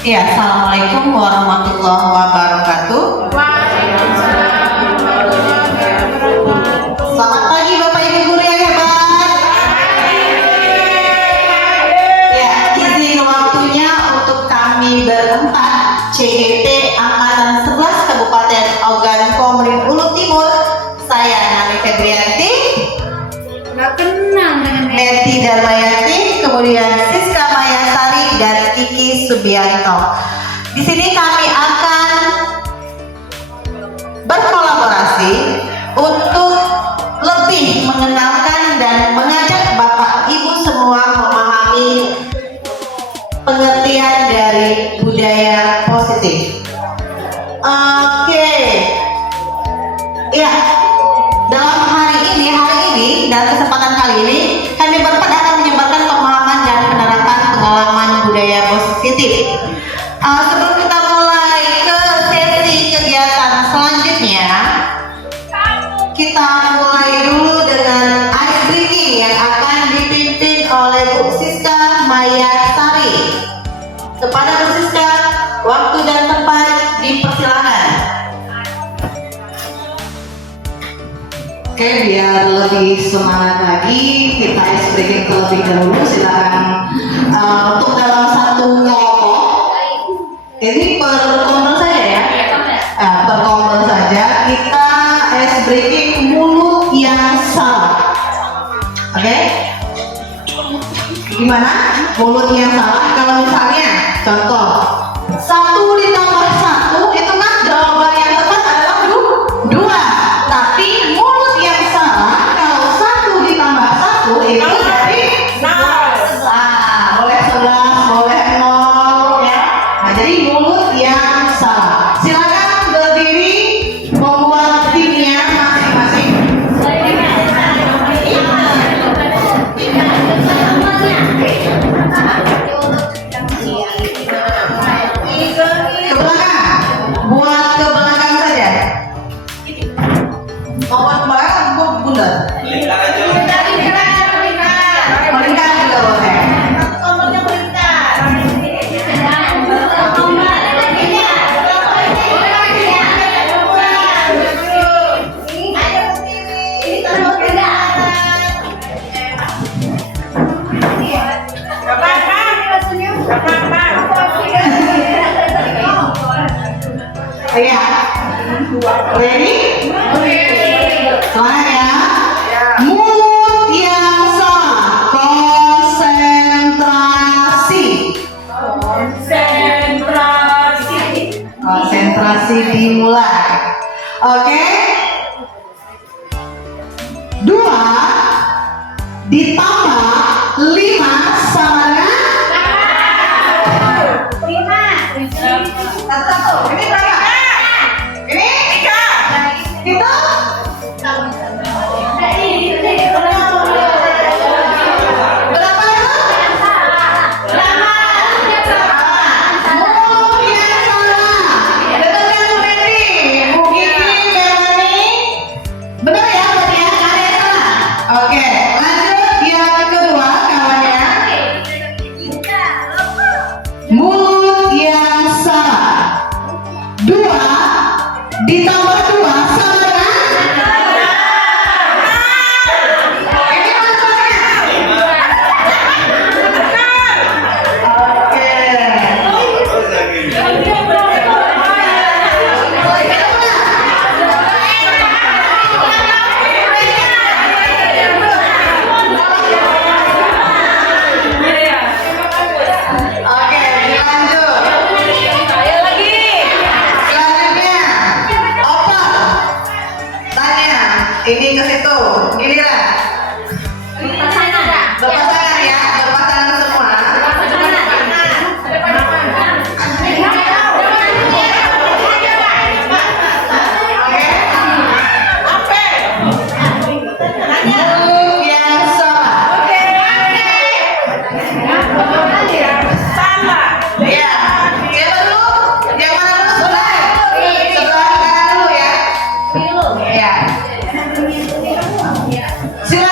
Ya, assalamualaikum warahmatullahi wabarakatuh. Selamat pagi Bapak Ibu guru yang hebat. Ya, izin waktunya untuk kami berempat CGT Angkatan 11 Kabupaten Ogan Komering Ulu Timur. Saya Nani Febrianti, Neti Darmayati, kemudian Siska Mayasari dan Kiki Subianto. Di sini kami akan berkolaborasi untuk lebih mengenalkan dan mengajak Bapak Ibu semua memahami pengertian dari budaya positif. Oke, ya, dalam hari ini dalam kesempatan kali ini kami berempat akan menyebarkan pemahaman dan penerapan pengalaman budaya positif. Sebelum kita mulai ke sesi kegiatan selanjutnya, kita mulai dulu dengan ice breaking yang akan dipimpin oleh Bu Siska Mayasari. Kepada Bu Siska, waktu dan tempat dipersilakan. Oke, biar lebih semangat lagi, kita ice breaking terlebih dahulu. Silakan untuk dalam satu kelompok. Ini per kompon saja ya. Per kompon saja kita ice breaking mulut yang salah. Oke? Gimana? Mulut yang salah. Kalau misalnya, contoh 1 ditambah 1 itu kan jawaban yang tepat adalah 2. Tapi mulut yang salah kalau 1 ditambah 1 itu jadi 0. Boleh 11, boleh 0 ya. Nah, jadi mulut yang salah. Silakan berdiri membuat timnya masing-masing. Ke belakang. Buat ke belakang saja. Mau ke belakang atau bundar? Melingkar juga boleh. Iya. Ready? Semangat ya. Mulut yang salah. Konsentrasi dimulai. Oke. 2 ditambah 5 sama dengan 1. Ini berapa? Ini 3. Itu? Berapa itu? Mulut yang salah. Betul kan Bu Neti? Bu Kiki, Melani? Benar ya berarti ya? Nggak ada yang salah? Oke, lanjut yang kedua kawannya. Mulut yang salah. 2 ditambah 2 sama dengan ini maksudnya. Oke. Oke, dilanjut. Selanjutnya, Opa, tanya, ini ke situ, giliran. Berpasangan ya, berpasangan semua. Oke. Mulut yang salah. Ya, siapa dulu? Yang mana dulu? Sebelah kanan dulu ya. Ya. Silakan.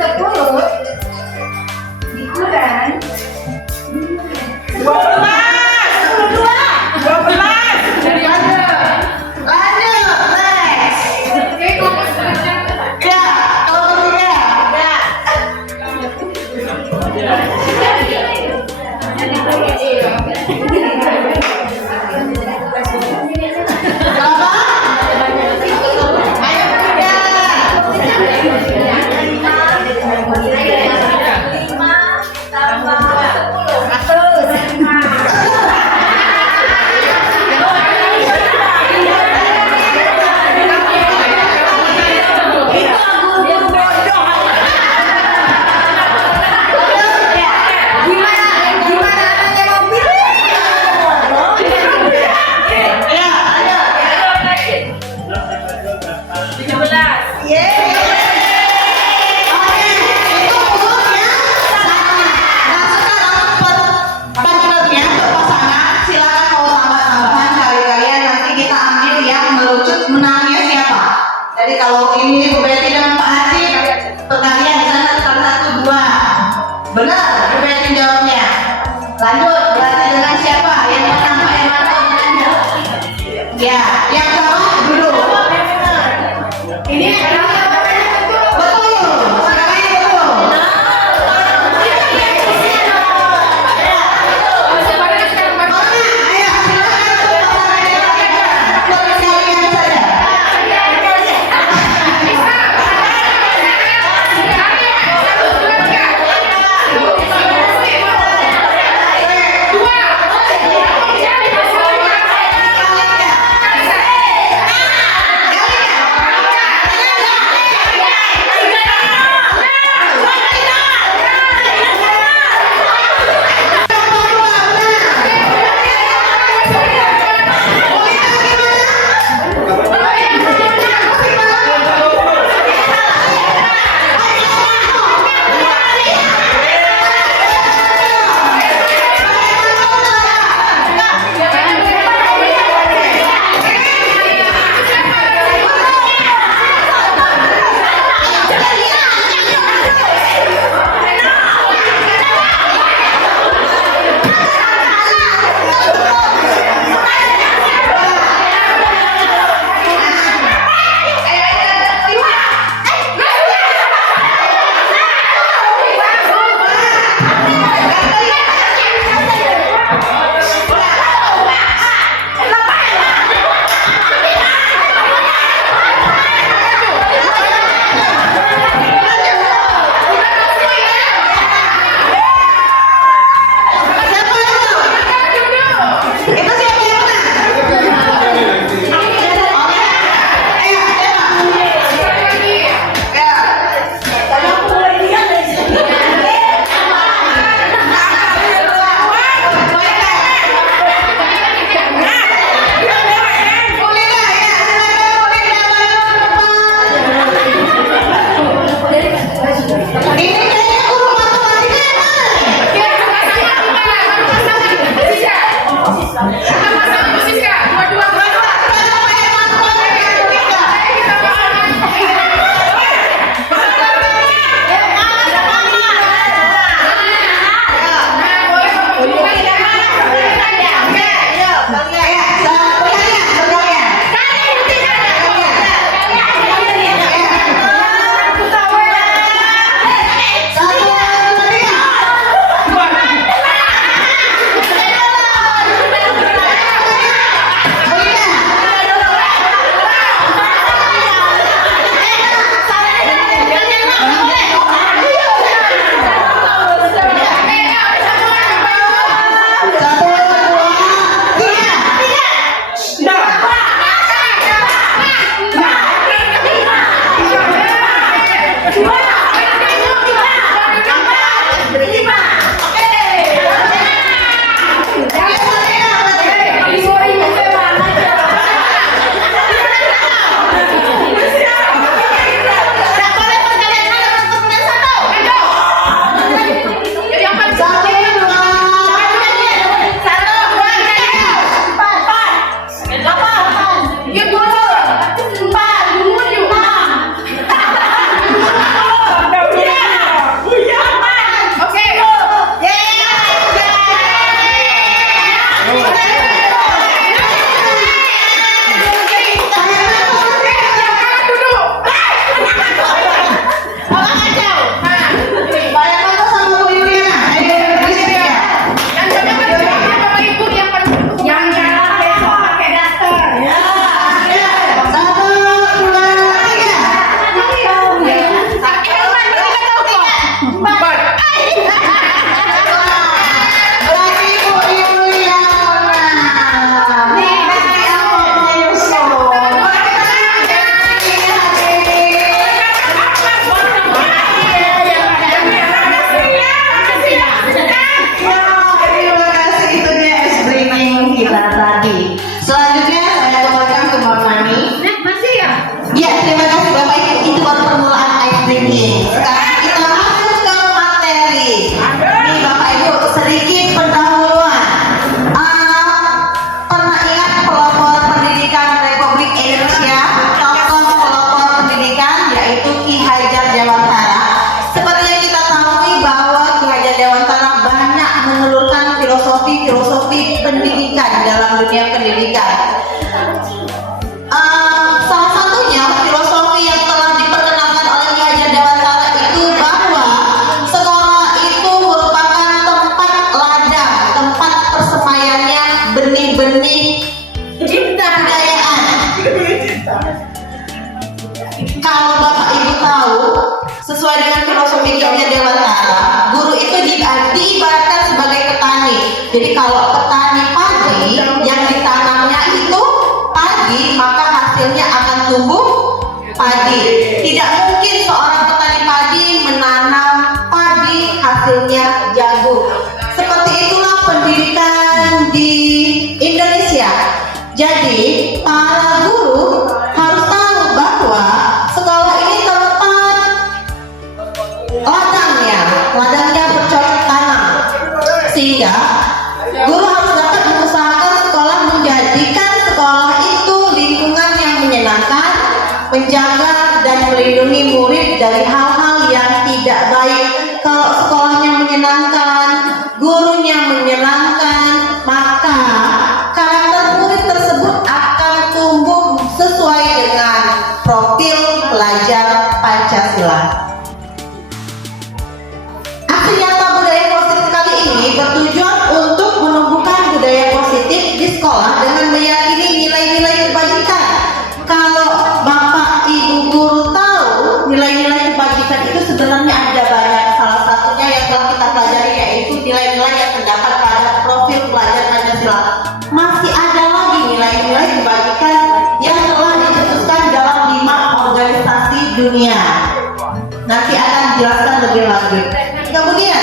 10 dikurang 12. dari ada. Lanjut, next. Ya, kalau ketiga. Ya. Berapa? Ayo ketiga. 5 tambah 10. Ya, ayo. Yeay. Oke, itu mulutnya sama. Nah, sekarang penyebabnya berpasangan. Silakan mau tambah-tambahan kali-kalian. Nanti kita ambil yang melucut menangnya siapa. Jadi kalau ini Bu Betty dan Pak Haji, perkalian di sana satu dua. Benar, Bu Betty jawabnya. Lanjut, berarti dengan siapa yang menang Pak Hermanto menangnya? Ya, yang salah dulu. Ini Betul, sekarang yang betul. Mana? Ayo, silakan untuk pasangan yang lainnya. Buat kalian saja. pendidikan. Salah satunya filosofi yang telah diperkenalkan oleh Ki Hajar Dewantara itu bahwa sekolah itu merupakan tempat ladang, tempat persemaiannya benih-benih kebudayaan. Kalau Bapak Ibu tahu, sesuai dengan filosofi Ki Hajar Dewantara, guru itu diibaratkan sebagai petani. Jadi kalau petani padi yang ditanamnya itu padi, maka hasilnya akan tumbuh padi. Tidak mungkin seorang petani padi menanam padi hasilnya jagung. Seperti itulah pendidikan di Indonesia. Jadi para guru harus tahu bahwa sekolah ini tempat ladangnya bercocok tanam, sehingga guru harus dapat mengusahakan sekolah menjadikan sekolah itu lingkungan yang menyenangkan, menjaga dan melindungi murid dari hal-hal yang tidak baik. Kalau sekolahnya menyenangkan, gurunya menyenangkan, maka karakter murid tersebut akan tumbuh sesuai dengan profil pelajar Pancasila. Aksi nyata budaya positif kali ini bertujuan untuk menumbuhkan budaya positif di sekolah dengan meyakini nilai-nilai kebajikan. Kalau Bapak Ibu guru tahu, nilai-nilai kebajikan itu sebenarnya ada banyak. Salah satunya yang telah kita pelajari yaitu nilai-nilai yang terdapat pada profil pelajar Pancasila. Masih ada lagi nilai-nilai kebajikan yang telah dicetuskan dalam 5 organisasi dunia. Nanti akan dijelaskan lebih lanjut. Kemudian,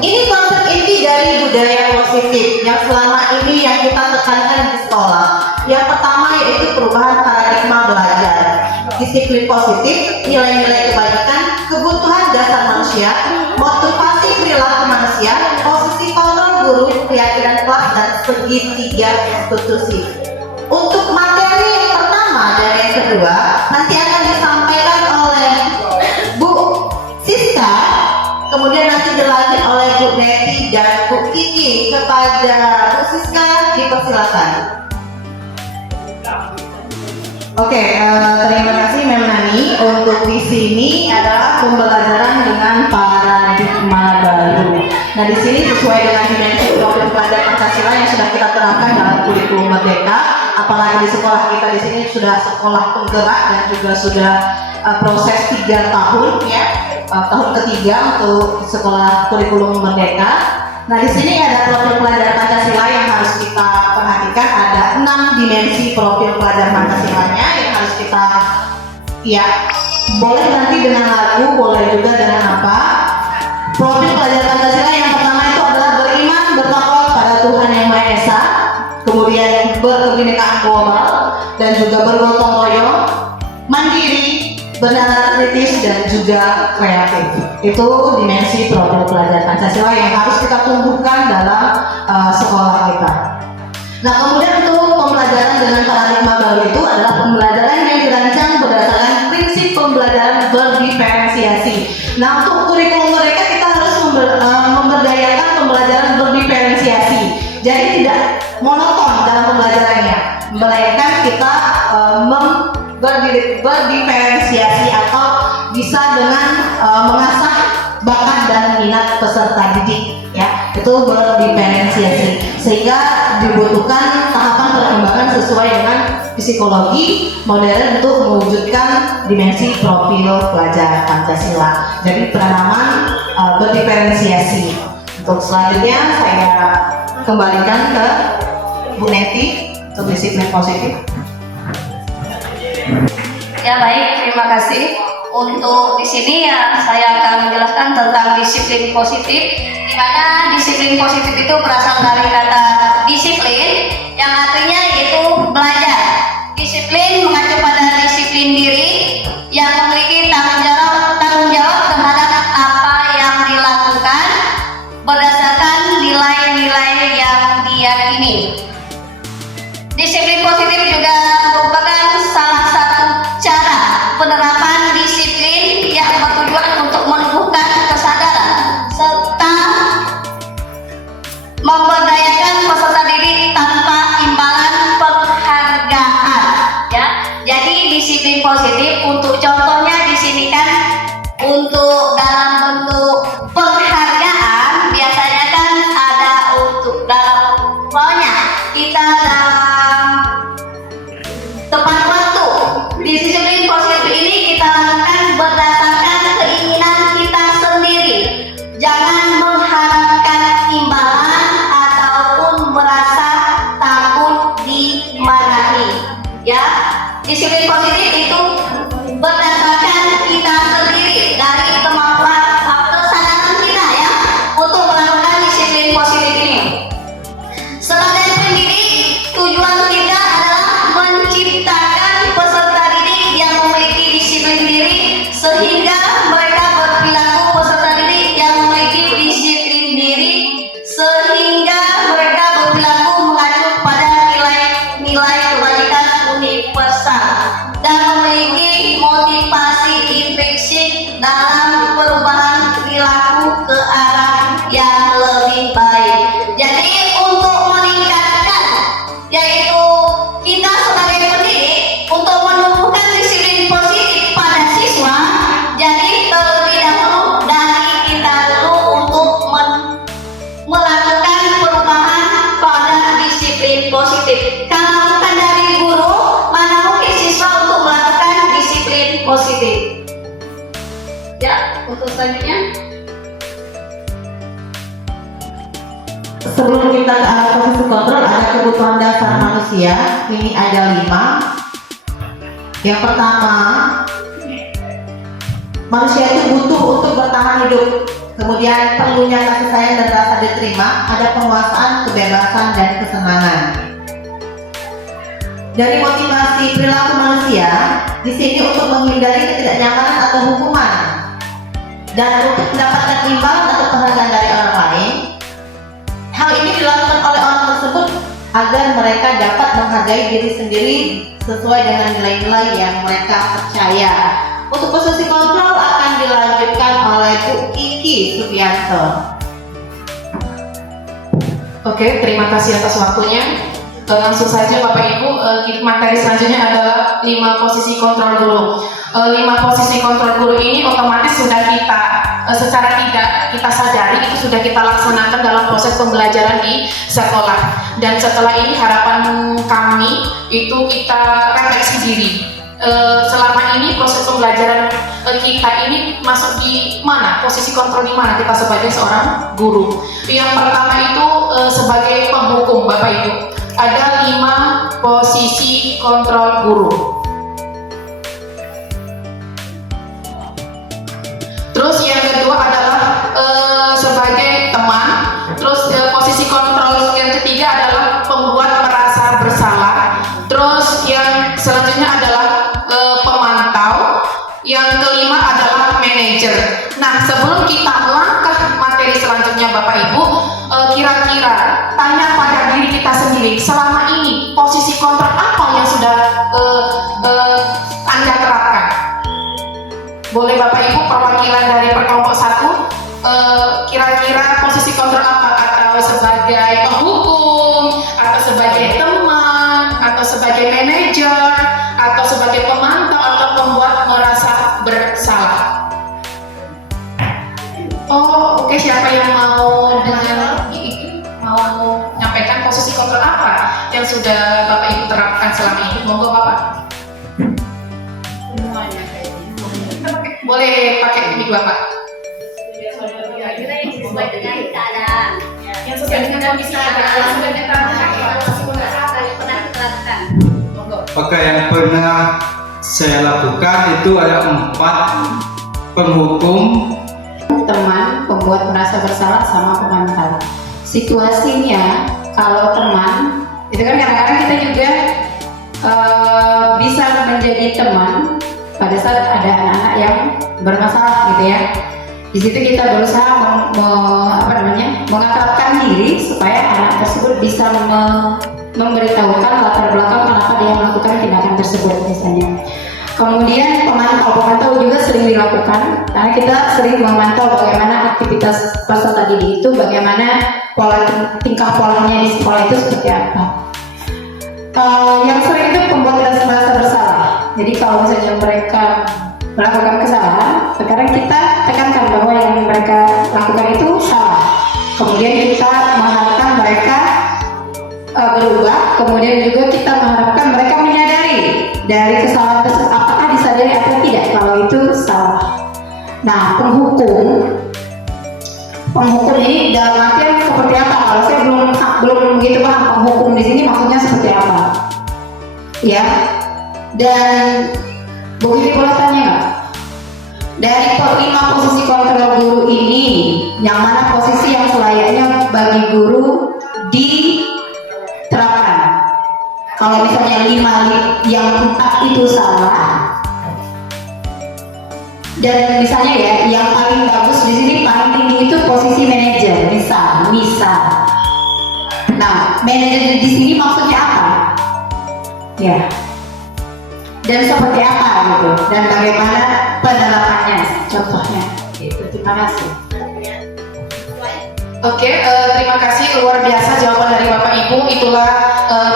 ini konsep inti dari budaya positif yang selama ini yang kita tekankan di sekolah. Yang pertama yaitu perubahan paradigma belajar, disiplin positif, nilai-nilai kebajikan, kebutuhan dasar manusia, motivasi perilaku manusia, posisi kontrol guru, keyakinan kelas, dan segitiga institusi. Untuk materi yang pertama dan yang kedua nanti akan disampaikan oleh Bu Siska, kemudian nanti dilanjut oleh Bu Neti dan Bu Kiki. Kepada Bu Siska dipersilakan. Oke, terima kasih Mem Nani. Untuk di sini adalah pembelajaran dengan paradigma baru. Nah, di sini sesuai dengan dimensi profil pelajar Pancasila yang sudah kita terapkan dalam kurikulum Merdeka. Apalagi di sekolah kita di sini sudah sekolah penggerak dan juga sudah proses 3 tahun ya, tahun ketiga untuk sekolah kurikulum Merdeka. Nah, di sini ada profil pelajar Pancasila yang harus kita perhatikan. Ada 6 dimensi profil pelajar Pancasilanya yang harus kita, ya, boleh nanti dengan lagu, boleh juga dengan apa. Profil pelajar Pancasila yang pertama itu adalah beriman, bertakwa pada Tuhan Yang Maha Esa, kemudian berkebinekaan global dan juga bergotong royong, mandiri, bernalar kritis, dan juga kreatif. Itu dimensi profil pelajar Pancasila yang harus kita tumbuhkan dalam sekolah kita. Nah, kemudian untuk pembelajaran dengan paradigma baru itu adalah pembelajaran yang dirancang berdasarkan prinsip pembelajaran berdiferensiasi. Nah, untuk kurikulum mereka kita harus memberdayakan pembelajaran berdiferensiasi. Jadi tidak monoton dalam pembelajarannya, melainkan kita berdiferensiasi atau bisa dengan mengasah bakat dan minat peserta didik, ya, itu berdiferensiasi, sehingga dibutuhkan tahapan perkembangan sesuai dengan psikologi modern untuk mewujudkan dimensi profil pelajar Pancasila. Jadi penanaman berdiferensiasi. Untuk selanjutnya saya kembalikan ke Bu Neti untuk disiplin positif. Ya baik, terima kasih. Untuk di sini ya saya akan menjelaskan tentang disiplin positif, di mana disiplin positif itu berasal dari kata disiplin yang artinya yaitu belajar. Disiplin mengacu pada disiplin diri yang memiliki tanggung jawab terhadap apa yang dilakukan berdasarkan nilai-nilai yang diyakini. Disiplin positif juga merupakan salah satu cara penerapan disiplin yang bertujuan untuk menumbuhkan kesadaran serta memberdayakan peserta selanjutnya. Sebelum kita ke arah posisi kontrol, ada kebutuhan dasar manusia. Ini ada 5. Yang pertama, manusia itu butuh untuk bertahan hidup. Kemudian perlunya kasih sayang dan rasa diterima. Ada penguasaan, kebebasan, dan kesenangan. Dari motivasi perilaku manusia, di sini untuk menghindari ketidaknyamanan atau hukuman, dan untuk mendapatkan imbalan atau penghargaan dari orang lain. Hal ini dilakukan oleh orang tersebut agar mereka dapat menghargai diri sendiri sesuai dengan nilai-nilai yang mereka percaya. Untuk posisi kontrol akan dilanjutkan oleh Bu Kiki Subianto. Oke, terima kasih atas waktunya. Langsung saja Bapak Ibu, materi selanjutnya adalah 5 posisi kontrol guru. 5 posisi kontrol guru ini otomatis sudah kita secara tidak kita sadari itu sudah kita laksanakan dalam proses pembelajaran di sekolah. Dan setelah ini harapan kami itu kita refleksi diri. Selama ini proses pembelajaran kita ini masuk di mana, posisi kontrol di mana kita sebagai seorang guru. Yang pertama itu sebagai penghukum Bapak Ibu. Ada 5 posisi kontrol guru. Terus yang kedua adalah sebagai teman. Terus posisi kontrol yang ketiga adalah pembuat merasa bersalah. Terus yang selanjutnya adalah pemantau. Yang kelima adalah manajer. Nah, sebelum kita melangkah materi selanjutnya Bapak Ibu, kira-kira tanya pada diri kita sendiri, selama ini posisi kontrol apa yang sudah Anda terapkan? Boleh Bapak Ibu perwakilan dari kelompok 1, kira-kira posisi kontrol apa? Atau sebagai penghukum, atau sebagai teman, atau sebagai manajer, atau sebagai pemantau, atau pembuat merasa bersalah? Oh, oke. Siapa yang mau dengan mau menyampaikan posisi kontrol apa yang sudah Bapak Ibu terapkan selama ini? Monggo Bapak. Semuanya kayaknya. Boleh pakai mic Bapak. Kita yang sesuai dengan keadaan. Yang sesuai dengan kondisi keadaan sudah diterapkan. Apa yang pernah diterapkan? Monggo. Maka yang pernah saya lakukan itu ada 4: penghukum, Teman, pembuat merasa bersalah, sama pemantau. Situasinya kalau teman itu kan kadang-kadang kita juga bisa menjadi teman pada saat ada anak-anak yang bermasalah gitu ya. Di situ kita berusaha mengakrabkan diri supaya anak tersebut bisa memberitahukan latar belakang kenapa dia melakukan tindakan tersebut misalnya. Kemudian pemantau juga sering dilakukan karena kita sering memantau bagaimana aktivitas peserta didik itu, bagaimana tingkah polanya di sekolah itu seperti apa. Yang sering itu pembuat merasa bersalah. Jadi kalau misalnya mereka melakukan kesalahan, sekarang kita tekankan bahwa yang mereka lakukan itu salah. Kemudian kita mengharapkan mereka berubah. Kemudian juga kita mengharapkan mereka menyadari dari kesalahan tersebut, apakah disadari atau tidak kalau itu salah. Nah, penghukum ini dalam artian seperti apa? Kalau saya belum begitu paham penghukum di sini maksudnya seperti apa, ya. Dan begitu boleh tanya nggak? Dari 5 posisi kontrol guru ini, yang mana posisi yang selayaknya bagi guru diterapkan? Kalau misalnya 5 yang 4 itu salah, dan misalnya ya yang paling bagus di sini paling tinggi itu posisi manajer, misal. Nah, manajer di sini maksudnya apa? Ya. Dan seperti apa gitu? Dan bagaimana penerapannya? Contohnya. Gitu. Terima kasih. Oke, terima kasih, luar biasa jawaban dari Bapak Ibu. Itulah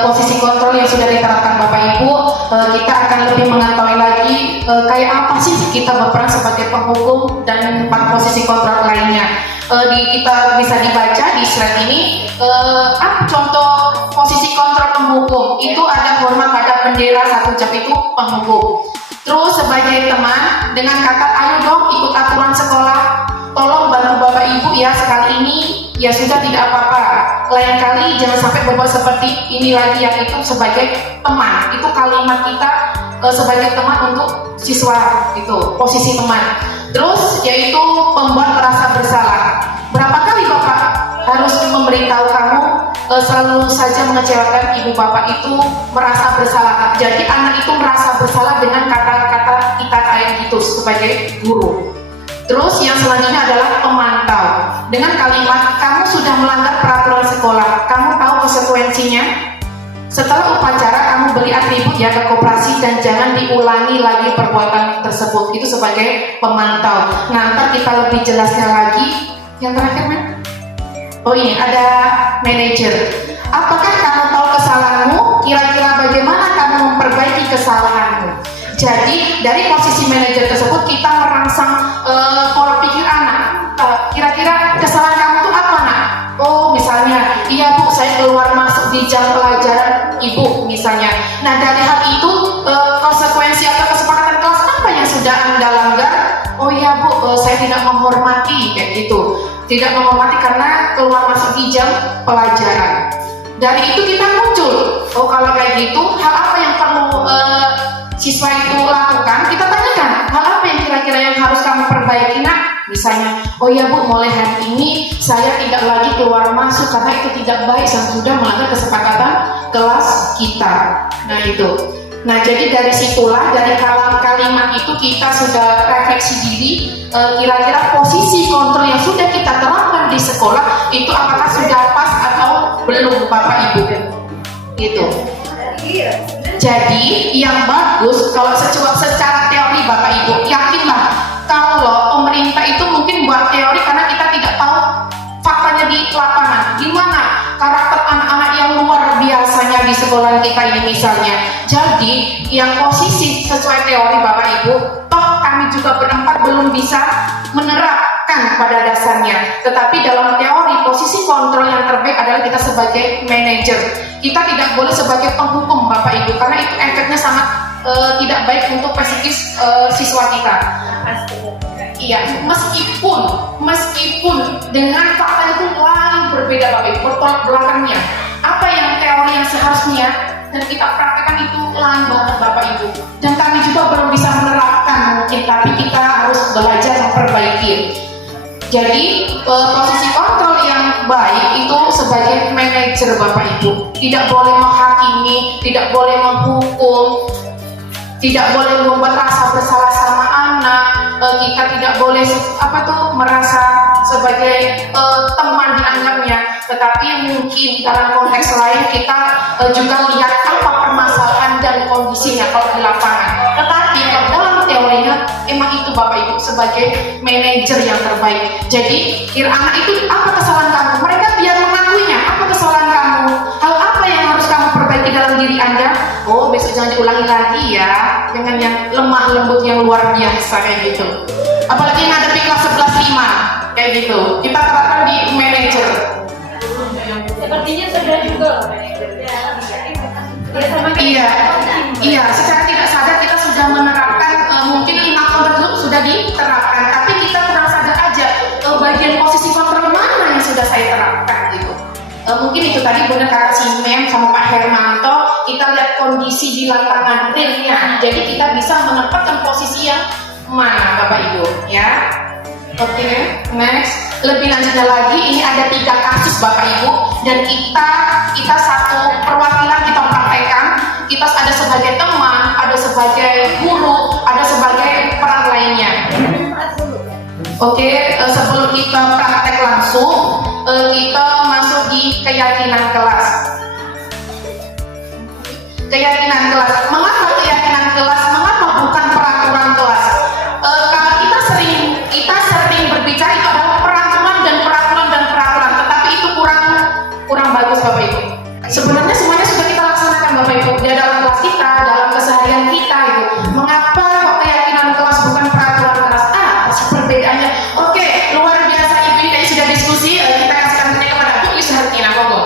posisi kontrol yang sudah diterapkan Bapak Ibu. Kita akan lebih mengetahui lagi kayak apa sih kita berperan sebagai penghukum dan 4 posisi kontrol lainnya. Kita bisa dibaca di slide ini. Contoh posisi kontrol penghukum itu ada hormat pada bendera 1 jam itu penghukum. Terus sebagai teman dengan kata ayo dong ikut aturan sekolah, tolong bantu bapak ibu ya, sekali ini ya sudah tidak apa-apa, lain kali jangan sampai berbuat seperti ini lagi. Yang itu sebagai teman, itu kalimat kita sebagai teman untuk siswa, itu posisi teman. Terus yaitu membuat merasa bersalah. Berapa kali bapak harus memberitahu kamu selalu saja mengecewakan ibu bapak itu merasa bersalah. Jadi anak itu merasa bersalah dengan kata-kata kita kayak gitu sebagai guru. Terus yang selanjutnya adalah pemantau dengan kalimat kamu sudah melanggar peraturan sekolah, kamu tahu konsekuensinya. Setelah upacara kamu beri atribut ya ke koperasi dan jangan diulangi lagi perbuatan tersebut. Itu sebagai pemantau. Nanti kita lebih jelasnya lagi. Yang terakhir, men? Oh ini ada manajer. Apakah kamu tahu kesalahanmu? Kira-kira bagaimana kamu memperbaiki kesalahanmu? Jadi dari posisi manajer tersebut kita merangsang pola pikir anak. Kira-kira kesalahan kamu itu apa, nak? Oh misalnya, iya bu, saya keluar masuk di jam pelajaran ibu misalnya. Nah dari hal itu konsekuensi atau kesepakatan kelas apa yang sudah anda langgar? Oh iya bu, saya tidak menghormati kayak gitu. Tidak menghormati karena keluar masuk di jam pelajaran. Dari itu kita muncul, oh kalau kayak gitu, hal apa yang perlu siswa itu lakukan? Kita tanyakan, hal apa yang kira-kira yang harus kamu perbaiki, nak? Misalnya, oh ya bu, mulai hari ini saya tidak lagi keluar masuk karena itu tidak baik dan sudah melanggar kesepakatan kelas kita. Nah itu. Nah jadi dari situlah, dari kalimat itu kita sudah refleksi diri, kira-kira posisi kontrol yang sudah kita terapkan di sekolah itu apakah sudah pas atau belum, bapak ibu, gitu. Jadi yang bagus kalau secara teori bapak ibu, yakinlah kalau pemerintah itu mungkin buat teori karena kita tidak tahu faktanya di lapangan gimana karakter anak-anak yang luar biasanya di sekolah kita ini misalnya. Jadi yang posisi sesuai teori bapak ibu, toh kami juga berempat belum bisa menerapkan pada dasarnya, tetapi dalam teori posisi kontrol yang terbaik adalah kita sebagai manajer. Kita tidak boleh sebagai penghukum bapak ibu karena itu efeknya sangat tidak baik untuk psikis siswa kita. Iya, meskipun dengan fakta itu lain berbeda bapak ibu, bertolak belakangnya. Apa yang teori yang seharusnya dan kita praktekkan itu lain banget bapak ibu. Dan kami juga belum bisa menerapkan mungkin, tapi kita harus belajar memperbaiki. Jadi posisi kontrol yang baik itu sebagai manajer bapak ibu, tidak boleh menghakimi, tidak boleh menghukum, tidak boleh membuat rasa bersalah sama anak. Kita tidak boleh merasa sebagai teman dianggapnya, tetapi mungkin dalam konteks lain kita juga lihat apa permasalahan dan kondisinya kalau di lapangan. Tetapi kalau dalam teorinya emang itu bapak ibu sebagai manajer yang terbaik. Jadi kira anak itu apa kesalahan kamu, mereka biar mengakuinya. Apa kesalahan kamu, hal apa yang harus kamu perbaiki dalam diri anda. Oh besok jangan diulangi lagi ya, dengan yang lemah lembut yang luar biasa kayak gitu. Apalagi yang ada di kelas 11.5 kayak gitu, kita terapkan di manajer. Sepertinya sudah juga. Iya, secara tidak sadar kita sudah menerapkan, mungkin 5 tahun tersebut sudah diterapkan, tapi kita kurang sadar aja bagian posisi kontrol mana yang sudah saya terapkan gitu. Mungkin itu tadi benar kata si Mem sama Pak Hermanto, kita lihat kondisi di lapangan realnya, jadi kita bisa menempatkan posisi yang mana bapak ibu ya. Oke, next. Lebih lanjutnya lagi, ini ada 3 kasus bapak ibu, dan kita satu perwakilan kita praktekkan. Kita ada sebagai teman, ada sebagai guru, ada sebagai peran lainnya. Oke, sebelum kita praktek langsung, kita masuk di keyakinan kelas. Keyakinan kelas. Mengapa keyakinan kelas? Mengapa bukan peraturan kelas? Kalau kita sering berbicara itu adalah peraturan, tetapi itu kurang bagus bapak ibu. Sebenarnya semuanya sudah kita laksanakan bapak ibu di dalam kelas kita, dalam keseharian kita itu. Mengapa kok keyakinan kelas bukan peraturan kelas? Perbedaannya. Oke, luar biasa ibu ini kayaknya sudah diskusi. Kita kasihkan tanya kepada Bu Lisa Hartina, Bogo.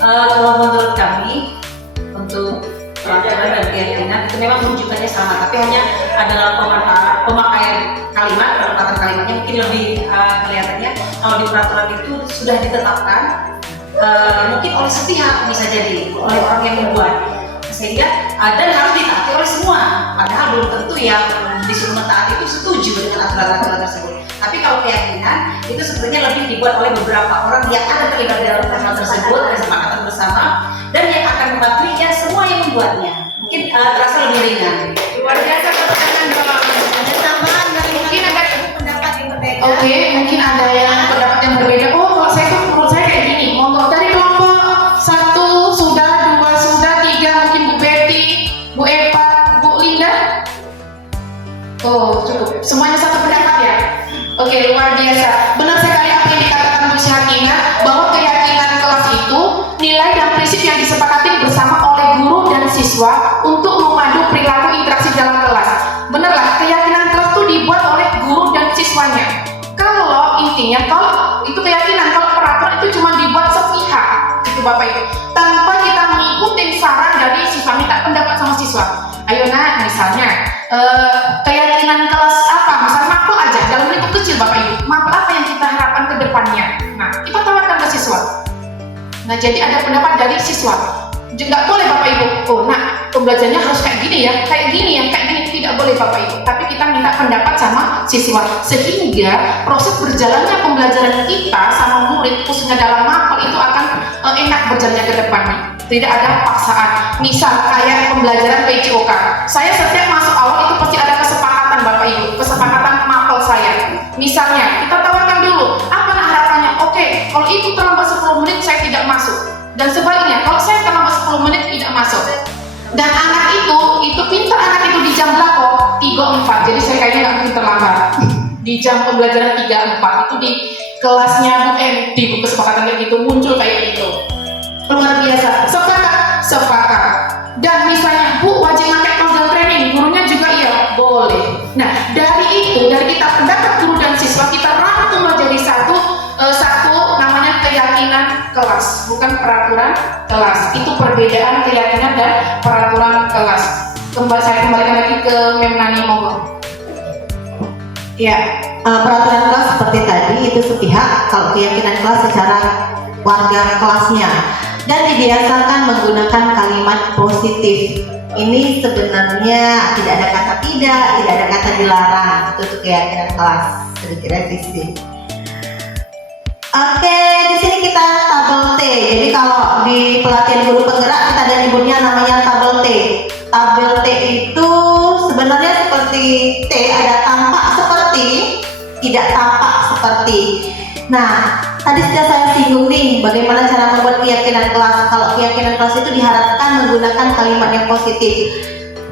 Kalau menurut kami untuk peraturan memang rujukannya sama, tapi hanya adalah pemakaian kalimat, penempatan kalimatnya mungkin lebih kelihatannya. Kalau di peraturan itu sudah ditetapkan, mungkin oleh sepihak bisa jadi oleh orang yang membuat, sehingga dan harus ditaati oleh semua. Padahal belum tentu yang disuruh mentaati itu setuju dengan aturan-aturan tersebut. Tapi kalau keyakinan itu sebetulnya lebih dibuat oleh beberapa orang yang ada terlibat dalam hal tersebut, kesepakatan bersama, dan yang akan mematuhinya semua yang membuatnya. Mungkin terasa lebih ringan. Luar biasa pertanyaan dong. Ada tambahan dari Mungkin ada pendapat yang berbeda. Oke, mungkin ada yang pendapat yang berbeda. Oh, kalau saya tuh menurut saya kayak gini. Monggo dari kelompok 1 sudah, 2 sudah, 3 mungkin Bu Betty, Bu Eva, Bu Linda. Oh, cukup. Semuanya satu pendapat ya. Oke, luar biasa. Benar sekali apa yang dikatakan Bu Syakina, bahwa keyakinan kelas itu nilai dan prinsip yang disepakati bersama oleh guru dan siswa untuk memadu perilaku interaksi dalam kelas. Benarlah, keyakinan kelas itu dibuat oleh guru dan siswanya. Kalau intinya, kalau itu keyakinan, kalau peraturan itu cuma dibuat sepihak, itu Bapak Ibu, tanpa kita mengikuti saran dari siswa, minta pendapat sama siswa. Ayo nak, misalnya keyakinan kelas apa, misalnya mapel aja, dalam lingkup kecil Bapak Ibu, mapel apa yang kita harapkan ke depannya. Nah, kita tawarkan ke siswa. Nah, jadi ada pendapat dari siswa. Nggak boleh Bapak Ibu, oh nah pembelajarannya harus kayak gini ya, kayak gini ya, kayak gini, tidak boleh Bapak Ibu. Tapi kita minta pendapat sama siswa, sehingga proses berjalannya pembelajaran kita sama murid, khususnya dalam mapel itu akan enak berjalannya ke depannya. Tidak ada paksaan. Misal kayak pembelajaran PJOK, saya setiap masuk awal itu pasti ada kesepakatan Bapak Ibu, kesepakatan mapel saya. Misalnya kita tawarkan dulu, apa harapannya? Oke, kalau ibu terlambat 10 menit saya tidak masuk. Dan sebaliknya, kalau saya terlambat 10 menit tidak masuk. Dan anak itu pintar, anak itu di jam berapa? 3.4, jadi saya kayaknya nggak mungkin terlambat. Di jam pembelajaran 3.4, itu di kelasnya Bu M, di buku kesepakatan kayak gitu, muncul kayak gitu. Luar biasa, sepakat. Dan misalnya, Bu wajib pakai program training, gurunya juga iya, boleh. Nah, dari kita pendapat guru dan siswa, kita rangkum menjadi satu namanya keyakinan kelas, bukan peraturan kelas. Itu perbedaan keyakinan dan peraturan kelas. Saya kembalikan lagi ke Mem Nani, monggo. Ya, peraturan kelas seperti tadi itu sepihak, kalau keyakinan kelas secara warga kelasnya, dan dibiasakan menggunakan kalimat positif. Ini sebenarnya tidak ada kata tidak ada kata dilarang, itu untuk keyakinan kelas, sedikit revisi. Oke, di sini kita tabel T. Jadi kalau di pelatihan guru penggerak kita ada nyebutnya namanya tabel T. Tabel T itu sebenarnya seperti T, ada tampak seperti, tidak tampak seperti. Nah, tadi sudah saya singgung nih bagaimana cara membuat keyakinan kelas. Kalau keyakinan kelas itu diharapkan menggunakan kalimat yang positif.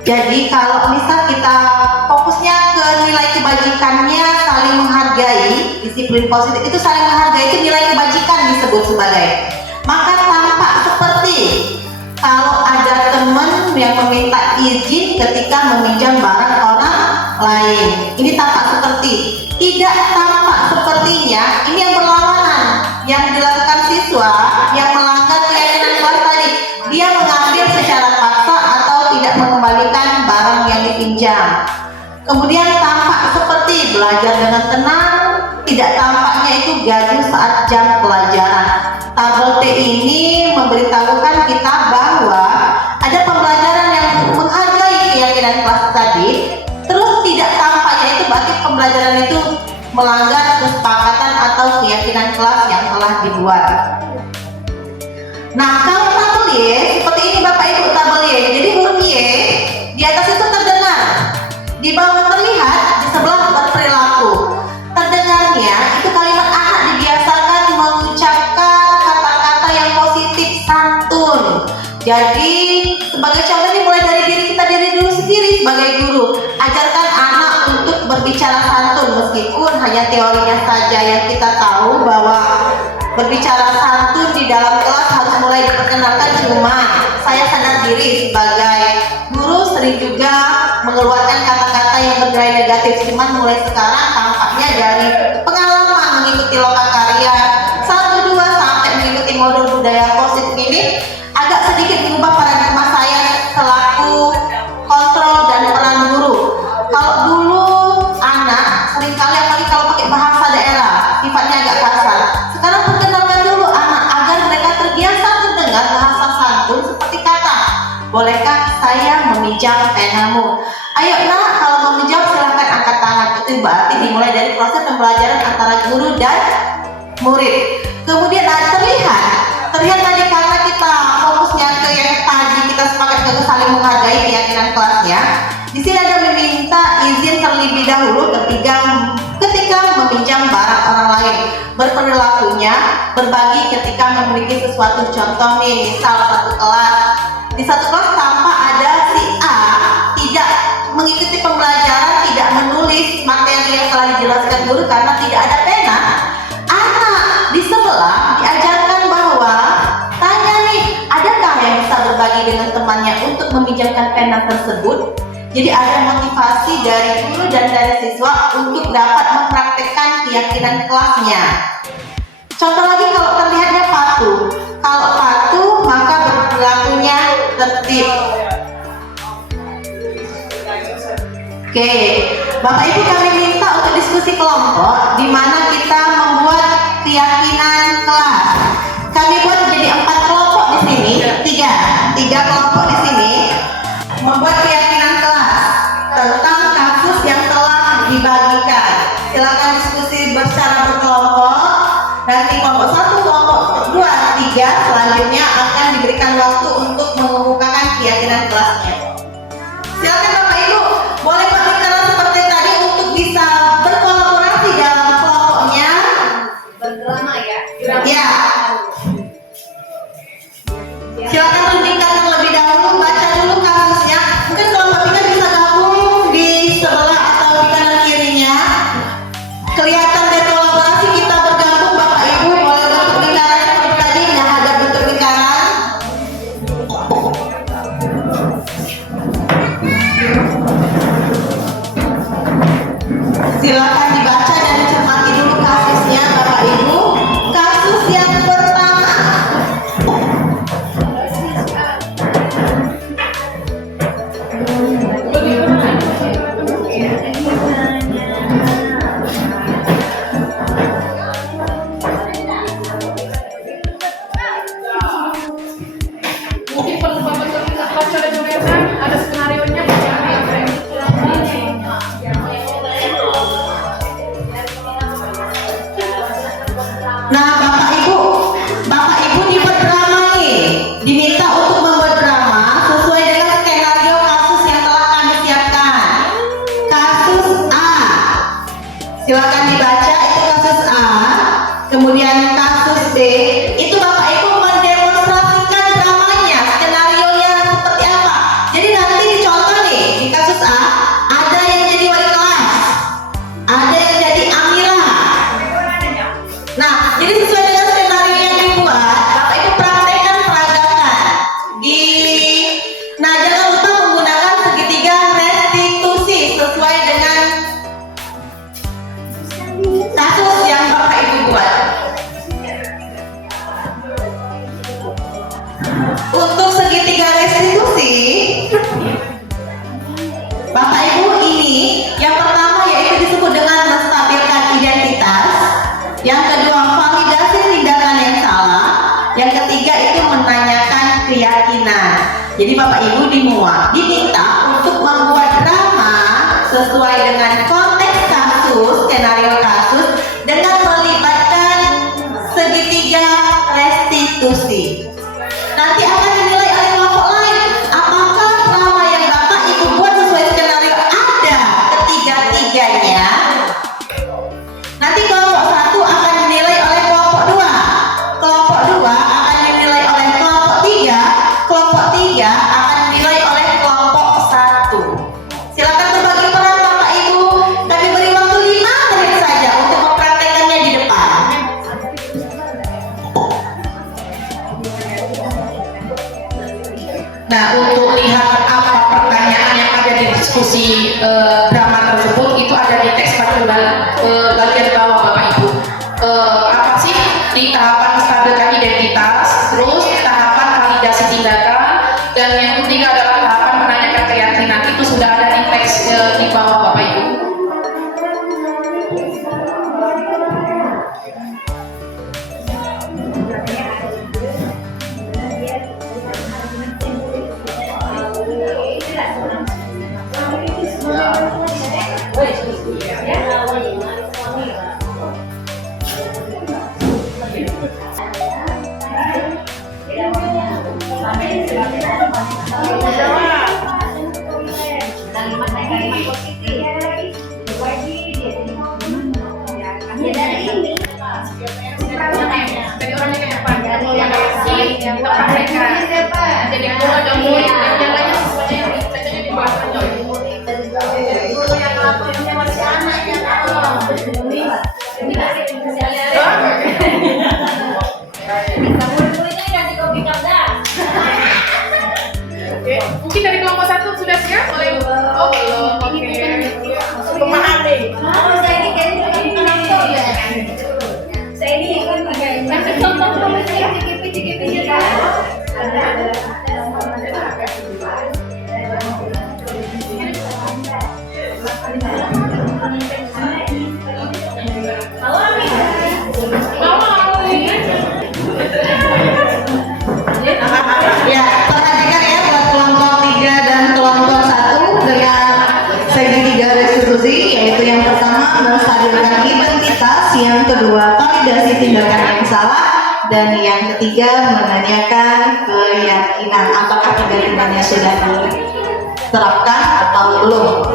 Jadi kalau misal kita fokusnya ke nilai kebajikannya, saling menghargai, disiplin positif itu saling menghargai, itu nilai kebajikan disebut sebagai. Maka tampak seperti kalau ada teman yang meminta izin ketika meminjam barang orang lain, ini tampak seperti. Tidak tampak sepertinya, ini yang berlawanan, yang dilakukan siswa yang melanggar keyakinan kelas tadi. Dia mengambil secara paksa atau tidak mengembalikan barang yang dipinjam. Kemudian tampak seperti belajar dengan tenang, tidak tampaknya itu gaduh saat jam pelajaran. Tabel T ini memberitahukan kita bahwa ada pembelajaran yang menghargai keyakinan kelas tadi, terus tidak tampaknya itu berarti pembelajaran itu melanggar kesepakatan atau keyakinan kelas yang telah dibuat. Nah, kalau tabel Y seperti ini Bapak Ibu, tabel Y. Jadi huruf Y di atas itu terdengar, di bawah terlihat, di sebelah berperilaku. Terdengarnya itu kalimat anak dibiasakan mengucapkan kata-kata yang positif, santun. Jadi sebagai contoh ini mulai dari diri kita dulu sendiri sebagai guru. Ajarkan anak untuk berbicara santun, meskipun hanya teorinya saja yang kita tahu bahwa berbicara santun di dalam kelas harus mulai diperkenalkan. Cuma saya sadar diri sebagai guru sering juga mengeluarkan kata-kata yang bernilai negatif. Cuman mulai sekarang tampaknya dari pengalaman mengikuti lokakarya 1, 2 sampai mengikuti modul budaya positif ini agak sedikit mengubah paradigma saya selaku kontrol seringkali apalagi kalau pakai bahasa daerah sifatnya agak kasar. Sekarang perkenalkan dulu anak agar mereka terbiasa mendengar bahasa santun seperti kata, bolehkah saya meminjam penamu? Ayo nak, kalau mau menjawab silahkan angkat tangan. Itu berarti dimulai dari proses pembelajaran antara guru dan murid. Kemudian terlihat tadi karena kita fokusnya ke yang tadi, kita sepakat ke saling menghargai keyakinan kelasnya. Di sini ada meminta izin terlebih dahulu ketika meminjam barang orang lain. Berperilakunya berbagi ketika memiliki sesuatu. Contoh nih, misal di satu kelas tanpa ada si A tidak mengikuti pembelajaran, tidak menulis materi yang telah dijelaskan guru karena tidak ada pena. Anak di sebelah diajarkan bahwa tanya nih, adakah yang bisa berbagi dengan temannya untuk meminjamkan pena tersebut? Jadi ada motivasi dari guru dan dari siswa untuk dapat mempraktekkan keyakinan kelasnya. Contoh lagi kalau terlihatnya patuh. Kalau patuh maka berperilakunya tertib. Oke, Bapak Ibu kami minta untuk diskusi kelompok di mana kita membuat keyakinan kelas. Kami buat jadi 4 kelompok di sini, tiga kelompok di sini membuat keyakinan kelas tentang kasus yang telah dibagikan. Silakan diskusi secara berkelompok. Nanti kelompok 1, kelompok 2, 3 selanjutnya akan diberikan waktu untuk mengemukakan keyakinan kelasnya. Silakan Bapak Ibu, boleh berbicara seperti tadi untuk bisa berkolaborasi dalam kelompoknya. Berdrama ya. Ya. Silakan tunjukkan terlebih dahulu, baca dulu kasusnya. Mungkin kalau Mbak Pika bisa gabung di sebelah atau di kanan kirinya. Kelihatan dari kolaborasi kita bergabung, Bapak Ibu boleh bentuk lingkaran seperti tadi, nah ada bentuk lingkaran. Silakan dibaca dan dicermati dulu kasusnya, Bapak Ibu. Kasus yang pertama. Mungkin perlu Bapak baca dan tulisan, ada skenario-nya. Nah, Bapak Ibu dibuat drama nih, diminta untuk membuat drama sesuai dengan skenario kasus yang telah kami siapkan. Kasus A, silakan dibaca itu kasus A. Kemudian kasus B, itu Bapak Ibu mendemonstrasikan dramanya, skenario-nya seperti apa. Jadi nanti dicontoh nih di kasus A, ada yang jadi wali kelas, ada yang jadi Amira. Nah, jadi sesuai dengan skenario yang dibuat, Bapak Ibu praktekkan peragakan. Nah, jangan lupa menggunakan segitiga restitusi sesuai dengan kasus yang Bapak Ibu buat. Untuk segitiga restitusi, Bapak Ibu ini yang pertama yaitu disebut dengan menstabilkan identitas. Yang kedua, validasi tindakan yang salah. Yang ketiga itu menanyakan keyakinan. Jadi Bapak Ibu diminta untuk membuat drama sesuai dengan konteks kasus, skenario kasus dengan melibatkan segitiga restitusi. Nanti akan dinilai oleh kelompok lain apakah drama yang Bapak Ibu buat sesuai skenario ada ketiga-tiganya. Nanti kelompok 1 akan dinilai oleh kelompok 2. Kelompok 2 akan dinilai oleh kelompok 3. Kelompok 3 akan dinilai oleh kelompok 1. Silakan berbagi peran Bapak Ibu. Kami beri waktu 5 menit saja. Jadi orangnya kayak apa? Yang kasih, yang praktekkan. Jadi guru dan murid yang lainnya semuanya yang cocoknya dibahas aja. Guru yang lakuinnya masih anak yang Oke, mungkin dari kelompok 1 sudah siap? Oh belum, oke. Memahami. Saya ini kan contoh Ya, perhatikan ya buat kelompok 3 dan kelompok 1 dengan segitiga restitusi, yaitu yang pertama menstabilkan identitas, yang kedua validasi tindakan yang salah, dan yang ketiga menanyakan keyakinan apakah tiga-tiganya sudah diterapkan atau belum.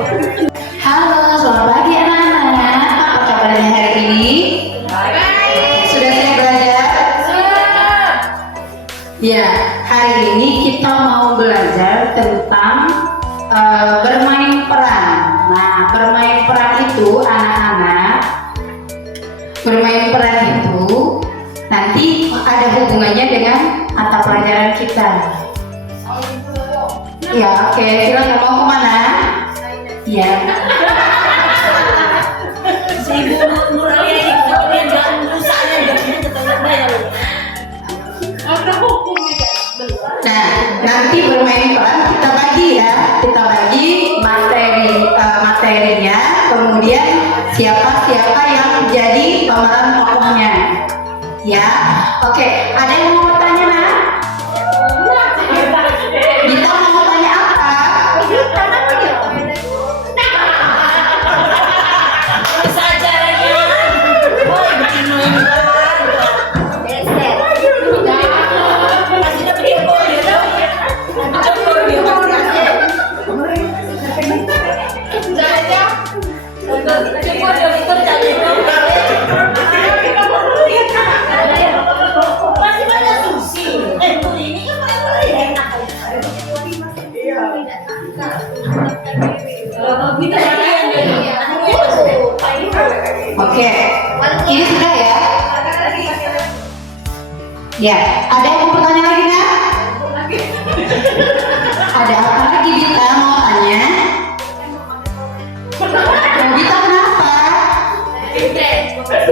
Halo, selamat pagi anak-anak. Apa kabarnya hari ini? Sudah siap belajar? Ya, hari ini kita mau belajar tentang bermain peran. Nah, bermain peran itu anak-anak, bermain peran itu nanti ada hubungannya dengan mata pelajaran kita. Ya, oke, silakan mau kemana? Ya. Nah, nanti bermain peran kita bagi ya, kita bagi materinya, kemudian siapa yang menjadi pemeran tokohnya. Ya, oke. Ada yang mau bertanya nak? Kita mau tanya apa? Oke, ini sudah ya. Ya, ada yang mau bertanya lagi nggak? Ada apa lagi Bita mau tanya? Bita kenapa?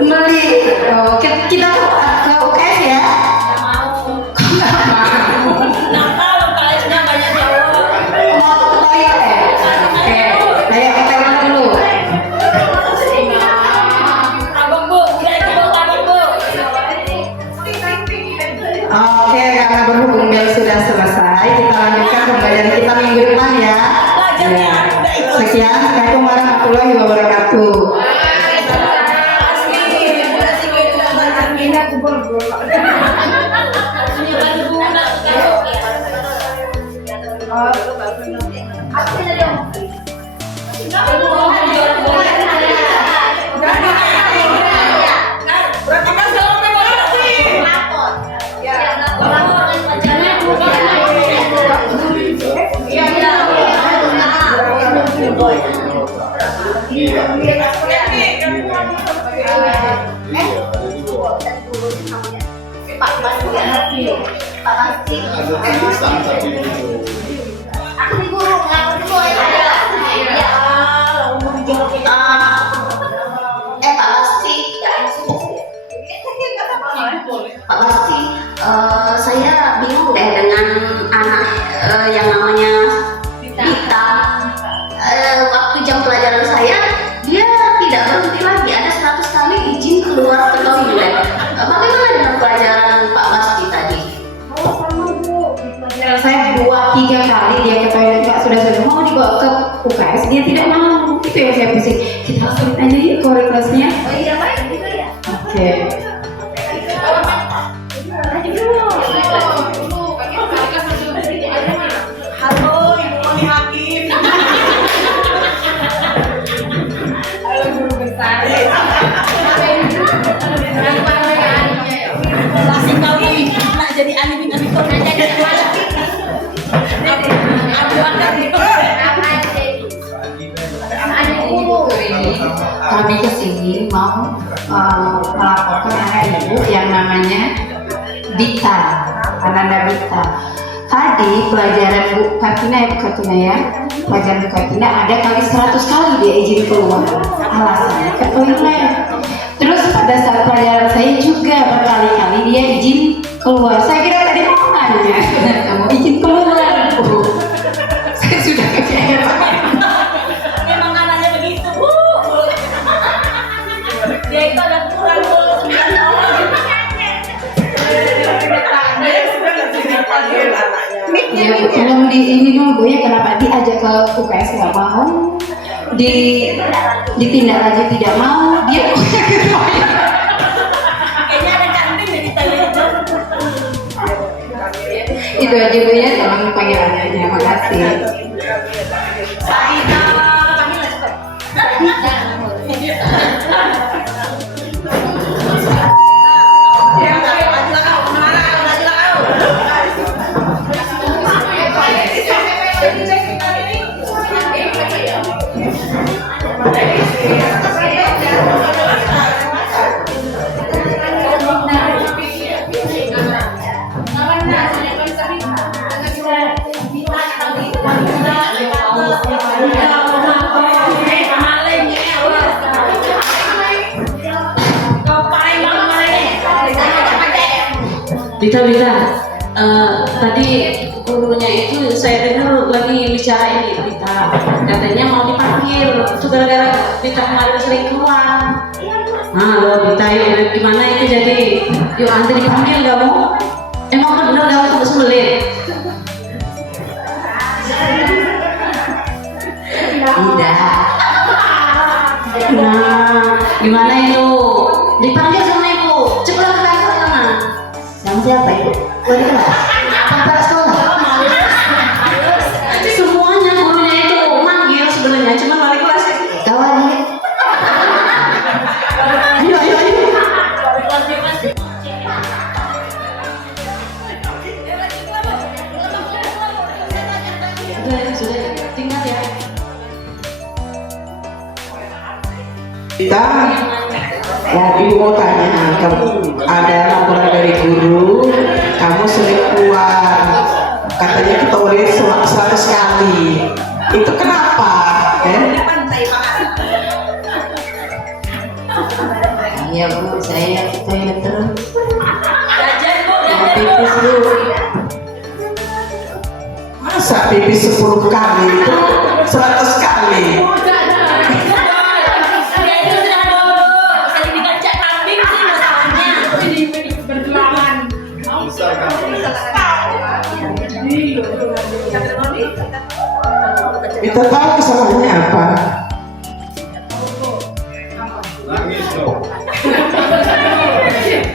Beli. Oh, kita ke UKS ya? Nggak mau. Mau ke toilet? Oke, ayo kita ulang dulu. Oke, karena berhubung bel sudah selesai, kita lanjutkan pembelajaran kita minggu depan ya. Ya. Sekian, assalamualaikum warahmatullahi wabarakatuh. Pak Basti, saya bingung deh dengan anak yang namanya Dita. Waktu jam pelajaran saya, dia tidak berhenti lagi wali kelasnya? Oh iya, baik gitu ya. Oke. Halo, Ibu Wali Hakim. Halo guru besar. Masih kau ini nak jadi alimin alimin jadi Kami kesini mau melaporkan anak ibu yang namanya Dita, Ananda Dita. Tadi pelajaran Bu Kartina ya, pelajaran Bu Kartina ada kali 100 kali dia izin keluar, alasannya ke toilet. Terus pada saat pelajaran saya juga berkali-kali dia izin keluar. Saya kira tadi mau nanya, kamu izin keluar Bu. Saya sudah kecewa. memang anaknya begitu. Dia itu ada kurang Bu. Ya, kalau di ini dulu ya, kenapa diajak ke UKS nggak mau, ditindak lagi tidak mau, dia Kayaknya ada kantin jadi toilet. itu aja Bu ya, tolong panggil anaknya, makasih. Saida, panggil cepet. Dita, tadi gurunya itu saya dengar lagi bicara ini, Dita. Katanya mau dipanggil, itu gara-gara Dita kemarin sering keluar. Nah, lo Dita, yuk gimana itu jadi? Yuk nanti dipanggil kamu. Emang bener kamu tuh sembelit? Tidak. Nah, gimana itu? Dipanggil sama ibu, cepat ke kantor sana. Sama siapa Ibu? Wali kelas? Kepala sekolah? Semuanya gurunya itu manggil sebenarnya, cuma wali kelas. Kawan ya? Ayo. Sudah, tinggal ya. Kita ibu mau tanya, kamu ada laporan dari guru, kamu sering keluar, katanya ke toilet 100 kali. Itu kenapa? Iya Bu, saya ke toilet terus. Jajan Bu, Mau jajan Bu. pipis dulu. Masa pipis 10 kali itu 100 kali? Dia itu sudah dulu. Sekali dikacak kambing sih masalahnya. Kita tahu kesalahannya apa?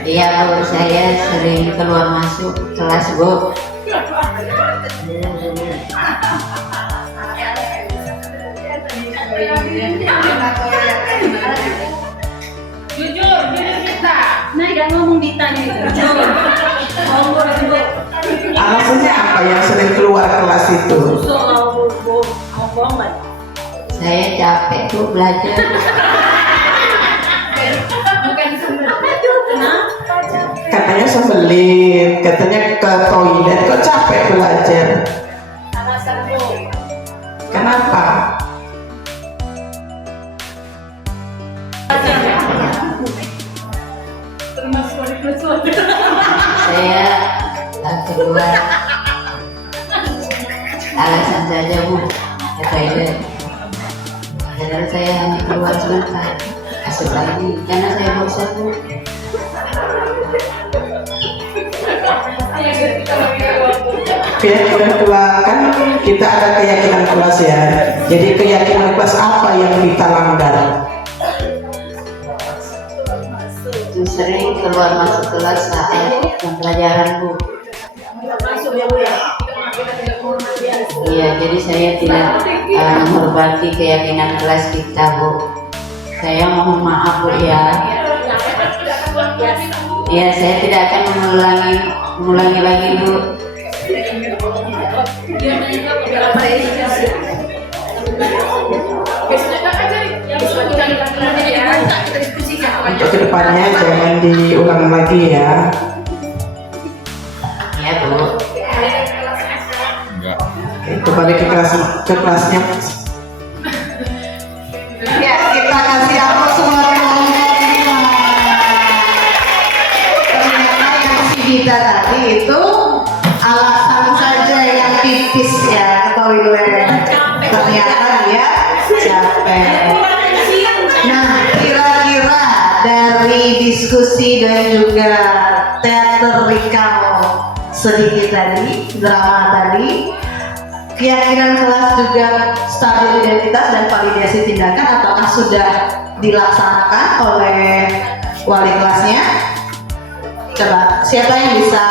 Iya Bu, saya sering keluar masuk kelas Bu. Jujur Dita. Nah, jangan ngomong Dita nih. Jujur. Ngomong Bu. Alasannya apa yang sering keluar kelas itu? Ngomong banget. Saya capek Bu belajar. Katanya sembelit, katanya ke toilet, kok capek belajar? Alasan Bu. Kenapa? Saya keluar alasan saja Bu, ke toilet. Padahal saya hanya keluar sebentar, masuk lagi karena saya bosan Bu. Keyakinan kelas kan kita ada keyakinan kelas ya. Jadi keyakinan kelas apa yang kita langgar? itu sering keluar masuk kelas saat pembelajaran, Bu. Iya, jadi saya tidak menghormati keyakinan kelas kita, Bu. Saya mohon maaf, Bu, ya. Ya, saya tidak akan mengulangi lagi, Bu. Untuk kedepannya jangan diulang lagi ya. Ya, Bu. Kembali ke kelasnya. Ya, kita kasih aplaus semua kelompok 5. Ternyata yang si Dita tadi itu alasan saja yang tipis ya, ketahui gue. Ternyata dia capek. Nah, kira-kira dari diskusi dan juga teatrikal sedikit tadi, drama tadi, keyakinan kelas juga stabil identitas dan validasi tindakan apakah sudah dilaksanakan oleh wali kelasnya? Coba, siapa yang bisa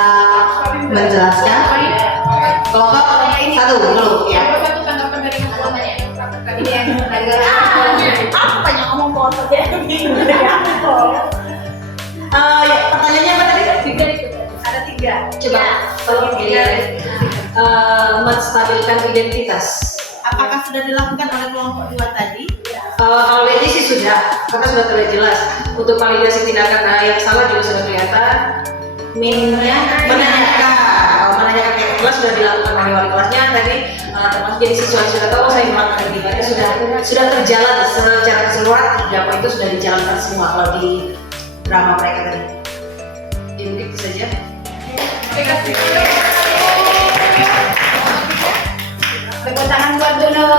menjelaskan? Kelompok 1 dulu ya. Apa yang ngomong bodoh ya? Ya, pertanyaannya apa tadi? Ada 3. Coba, Tolong menstabilkan identitas. apakah sudah dilakukan oleh kelompok 2 tadi? Kalau ini sih sudah, karena sudah terlihat jelas. Untuk validasi tindakan yang salah juga sudah kelihatan. Minnya Menanyakan, kalau menanyakan ke kelas sudah dilakukan oleh wali kelasnya tadi, termasuk jadi siswa yang sudah tahu saya melakukan kegiatan sudah terjalan secara keseluruhan. Drama itu sudah dijalankan semua kalau di drama mereka tadi. Jadi mungkin itu saja. Tepuk tangan buat Dono.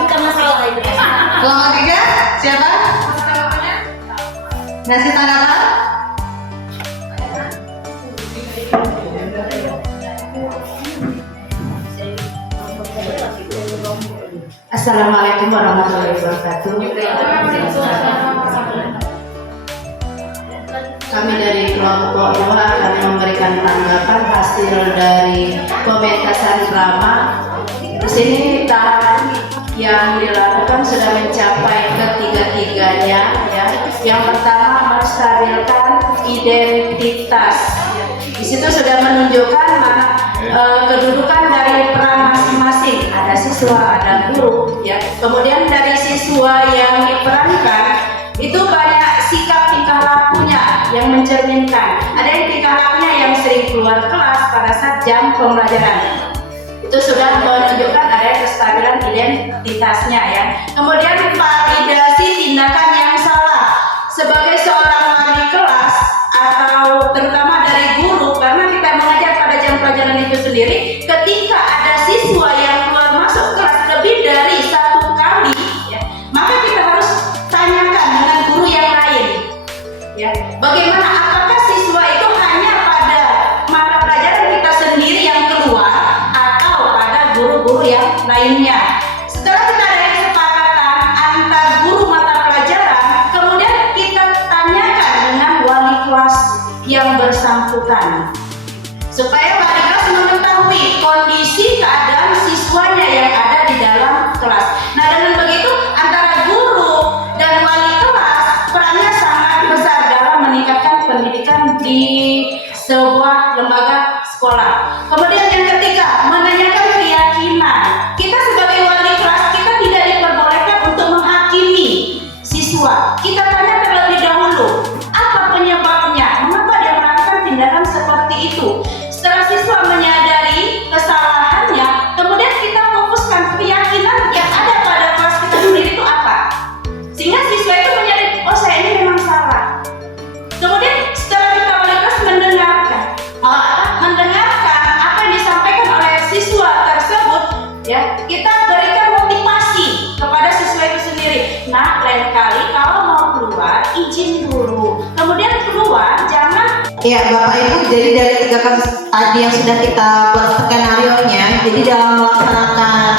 Kita masalah itu. kelompok 3 siapa? Ngasih tanggapan? Assalamualaikum warahmatullahi wabarakatuh. Kami dari kelompok 2 akan memberikan tanggapan hasil dari pementasan drama. Di sini tahap yang dilakukan sudah mencapai ketiga-tiganya ya. Yang pertama menstabilkan identitas. Di situ sudah menunjukkan kedudukan dari peran masing-masing. Ada siswa, ada guru ya. Kemudian dari siswa yang diperankan itu banyak sikap tingkah lakunya yang mencerminkan. Ada yang tingkah lakunya yang sering keluar kelas pada saat jam pembelajaran. Itu sudah menunjukkan ada kestabilan identitasnya ya. Kemudian validasi tindakan yang salah sebagai seorang wali kelas atau terutama dari guru, karena kita mengajar pada jam pelajaran itu sendiri. Ketika ada siswa yang keluar masuk kelas lebih dari 1 kali ya, maka kita harus tanyakan dengan guru yang lain ya, bagaimana apakah siswa itu hanya pada mata pelajaran kita sendiri yang keluar atau pada guru-guru yang lainnya. Setelah kita ada kesepakatan antar guru mata pelajaran, kemudian kita tanyakan dengan wali kelas yang bersangkutan supaya wali kelas mengetahui kondisi keadaan siswanya yang ada di dalam kelas. Nah, dengan begitu antara guru dan wali kelas perannya sangat besar dalam meningkatkan pendidikan di sebuah lembaga sekolah. Kemudian yang ketiga, menanyakan keyakinan. Kita sebagai wali kelas, kita tidak diperbolehkan untuk menghakimi siswa. Kita tanya terlebih dahulu, apa penyebabnya? Mengapa dia melakukan tindakan seperti itu? Setelah siswa menyadari kesalahannya, kemudian kita fokuskan keyakinan yang ada pada kelas kita sendiri itu apa? Sehingga siswa itu menyadari, oh saya ini memang salah. Kemudian setelah kita wali kelas mendengarkan apa yang disampaikan oleh siswa tersebut, ya kita berikan motivasi kepada siswa itu sendiri. Nah, lain kali kalau mau keluar izin dulu, kemudian keluar jangan. Ya Bapak Ibu, jadi dari 3 kasus tadi yang sudah kita buat skenario-nya, jadi dalam melaksanakan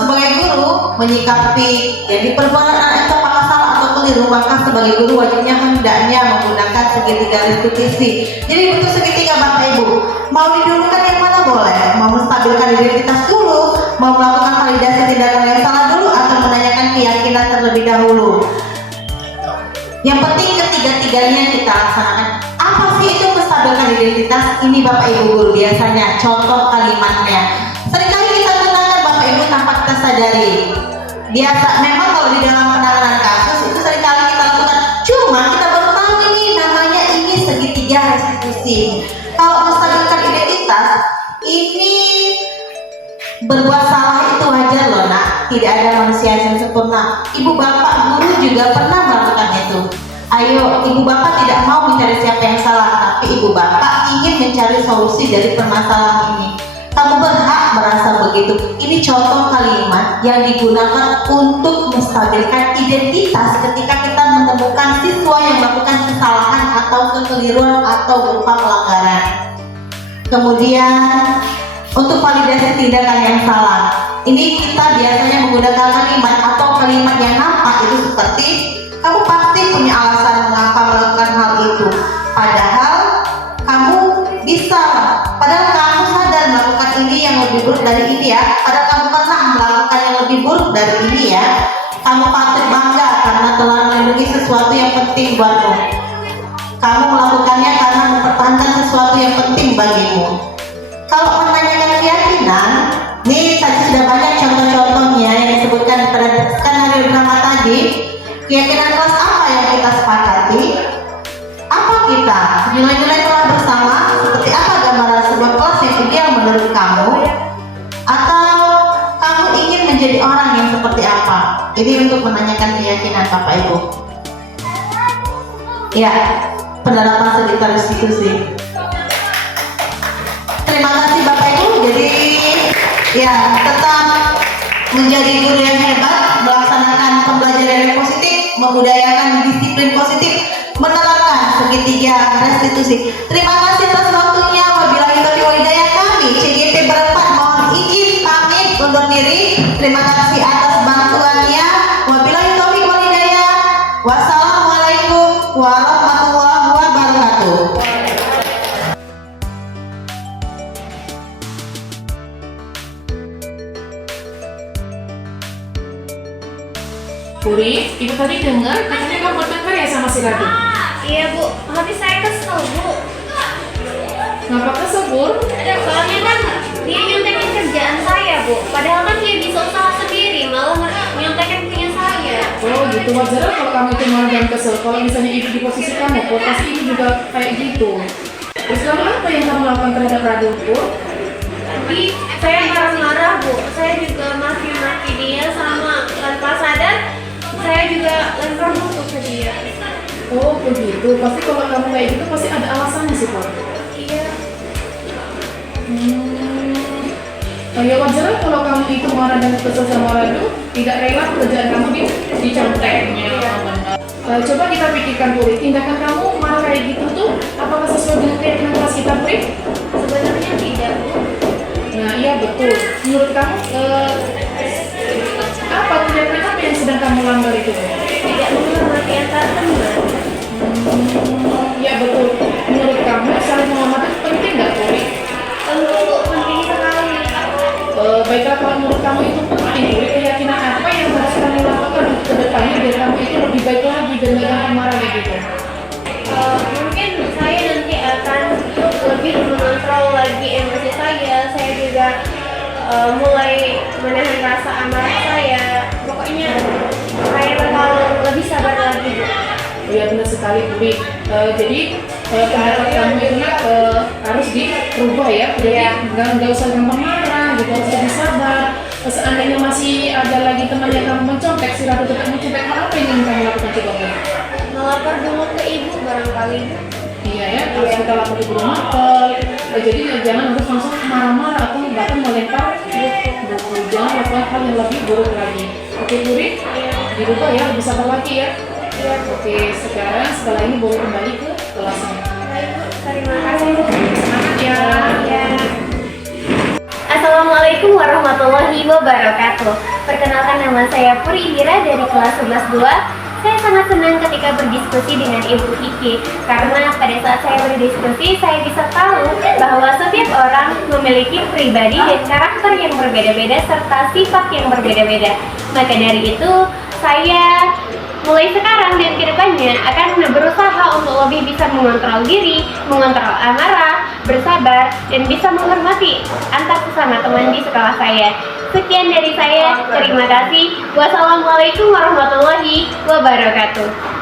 sebagai guru menyikapi jadi perbuatan anak itu apakah salah ataupun keliru, maka sebagai guru wajibnya hendaknya menggunakan segitiga restitusi. Jadi bentuk segitiga Bapak Ibu, mau didulukan yang mana boleh, mau menstabilkan identitas dulu, mau melakukan validasi tindakan yang salah dulu, atau menanyakan keyakinan terlebih dahulu. Yang penting ketiga-tiganya kita laksanakan. Apa sih itu menstabilkan identitas? Ini Bapak Ibu guru biasanya contoh kalimatnya. Seringkali kita gunakan Bapak Ibu tanpa kita sadari. Biasa, memang kalau di dalam penanganan kasus itu seringkali kita lakukan. Cuma kita baru tahu ini namanya ini segitiga restitusi. Kalau menstabilkan identitas, ini berbuat salah itu wajar loh nak. Tidak ada manusia yang sempurna. Ibu bapak guru juga pernah melakukan itu. Ayo, ibu bapak tidak mau mencari siapa yang salah, tapi ibu bapak ingin mencari solusi dari permasalahan ini. Kamu berhak merasa begitu. Ini contoh kalimat yang digunakan untuk menstabilkan identitas ketika kita menemukan siswa yang melakukan kesalahan atau kekeliruan atau berupa pelanggaran. Kemudian untuk validasi tindakan yang salah, ini kita biasanya menggunakan kalimat atau kalimat yang nampak itu seperti kamu pasti punya alasan mengapa melakukan hal itu, padahal kamu bisa, padahal kamu sadar melakukan ini yang lebih buruk dari ini ya, padahal kamu pernah melakukan yang lebih buruk dari ini ya. Kamu patut bangga karena telah melindungi sesuatu yang penting buatmu. Kamu melakukannya karena mempertahankan sesuatu yang penting bagimu. Kalau menanyakan keyakinan, nih tadi sudah banyak contoh-contohnya yang disebutkan pada skenario drama tadi. Keyakinan kelas apa yang kita sepakati? Apa kita? Nilai-nilai telah bersama? Seperti apa gambaran sebuah kelas yang ideal menurut kamu? Atau kamu ingin menjadi orang yang seperti apa? Ini untuk menanyakan keyakinan Bapak Ibu. Ya, penerapan segitiga restitusi. Terima kasih Bapak Ibu. Jadi ya, tetap menjadi guru yang hebat, melaksanakan pembelajaran yang positif, membudayakan disiplin positif, menerapkan segitiga restitusi. Terima kasih atas waktunya. Wabillahi taufiq wal hidayah. Kami CGT berempat mohon izin pamit undur diri. Terima kasih atas bantuannya. Wabillahi taufiq wal hidayah. Wassalamualaikum warahmatullahi wabarakatuh. Puri, ibu tadi dengar katanya kamu bertengkar ya sama si Radit? Iya bu, habis saya kesel bu. Ngapa kesel, Pur? Soalnya kan dia nyontekin kerjaan saya bu. Padahal kan dia bisa usaha sendiri, malah nyontekin punya saya. Oh gitu, wajar kalau kamu itu marah dan kesel. Kalau misalnya ibu di posisi kamu, Pur, pasti ibu juga kayak gitu. Terus lalu apa yang kamu lakukan terhadap Radit, Pur? Tapi saya marah-marah bu. Saya juga maki-maki dia sama tanpa sadar. Saya juga lempar buku ke dia. Oh begitu, pasti kalau kamu kayak gitu pasti ada alasannya sih, Pur. Iya. Ya wajar kalau kamu itu marah dan kesel sama Radu, tidak rela kerjaan kamu diconteknya. Coba kita pikirkan, Puri, tindakan kamu marah kayak gitu tuh apakah sesuai dengan keyakinan kelas kita, Puri? Sebenarnya tidak bu. Nah iya betul. Menurut kamu apa tindakan apa yang sedang kamu langgar itu? Tidak menghormati antar teman. Ya betul. Menurut kamu saling menghormati penting nggak, Puri? Tentu penting sekali. Baiklah, kalau menurut kamu itu penting, Puri, keyakinan apa yang harus kamu lakukan ke depannya biar kamu itu lebih baik lagi dan nggak gampang marah gitu? Mungkin saya nanti akan lebih mengontrol lagi emosi saya. Saya juga mulai menahan rasa amarah saya. Pokoknya saya bakal lebih sabar lagi bu. Oh ya benar sekali, Puri. Jadi pendapat kamu itu harus dirubah ya. Jadi nggak usah gampang marah, gitu, harus lebih sabar. Seandainya masih ada lagi teman yang kamu mencontek, si Ratu tetap mencontek, apa yang ingin kamu lakukan coba, Puri? Melapor dulu ke ibu barangkali. Iya ya, harus kita lapor ke guru mapel. Jadi jangan harus langsung marah-marah atau bahkan melempar buku. Jangan lakukan hal yang lebih buruk lagi. Oke, Puri? Dirubah ya, lebih sabar lagi ya. Iya. Oke, sekarang setelah ini boleh kembali ke kelasnya. Baik bu, terima kasih. Semangat ya. Ya. Assalamualaikum warahmatullahi wabarakatuh. Perkenalkan, nama saya Puri Indira dari kelas 11-2. Saya sangat senang ketika berdiskusi dengan Ibu Kiki karena pada saat saya berdiskusi saya bisa tahu bahwa setiap orang memiliki pribadi dan karakter yang berbeda-beda serta sifat yang berbeda-beda. Maka dari itu saya mulai sekarang dan kedepannya akan berusaha untuk lebih bisa mengontrol diri, mengontrol amarah, bersabar, dan bisa menghormati antar sesama teman di sekolah saya. Sekian dari saya, terima kasih. Wassalamualaikum warahmatullahi wabarakatuh.